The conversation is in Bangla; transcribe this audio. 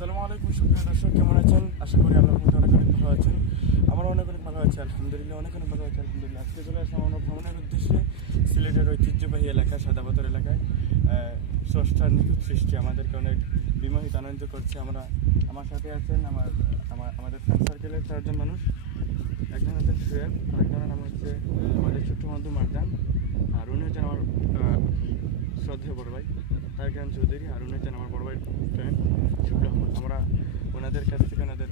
আসসালামু আলাইকুম সুপ্রিয় দর্শক, কেমন আছেন? আশা করি আল্লাহর রহমতে অনেক ভালো আছেন। আমরা অনেক ভালো আছি, আলহামদুলিল্লাহ। অনেক ভালো আছি, আলহামদুলিল্লাহ। আজকে চলে আসলাম আমরা ভ্রমণের উদ্দেশ্যে সিলেটের ঐতিহ্যবাহী এলাকা সাদাপাথর এলাকায়। স্রষ্টার নিখুঁত সৃষ্টি আমাদেরকে অনেক বিমোহিত আনন্দ করছে। আমার সাথে আছেন আমাদের ফ্রেন্ড সার্কেলের চারজন মানুষ। একজন হচ্ছেন সোয়েব, আরেকজনের নাম হচ্ছে আমাদের ছোট্ট বন্ধু মারজান, আর উনি হচ্ছেন আমার শ্রদ্ধেয় বড় ভাই তারিক চৌধুরী, আর উনি হচ্ছেন আমার বড় ভাই ফ্রেন্ড শুক্র আহমদ। আমরা ওনাদের কাছ থেকে ওনাদের